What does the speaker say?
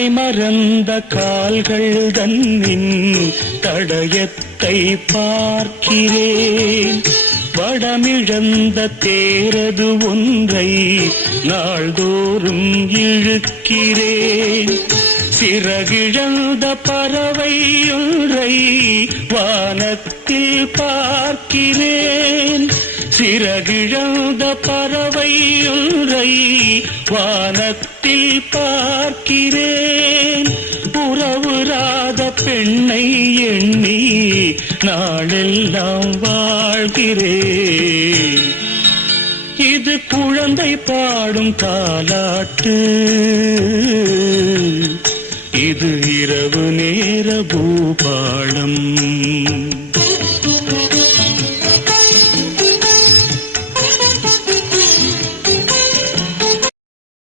தலை மறந்த கால்கள் தன்னின் தடயத்தை பார்க்கிறேன். வடமிழந்த தேரது ஒன்றை நாள்தோறும் இழுக்கிறேன். சிறகிழந்த பறவை ஒன்றை வானத்தில் பார்க்கிறேன். சிறகிழந்த பறவை ஒன்றை வானத்தில் பார்க்கிறேன். உறவுறாத பெண்ணை எண்ணி நாளெல்லாம் வாழ்கிறேன். இது குழந்தை பாடும் தாலாட்டு, இது இரவு நேர பூபாளம்.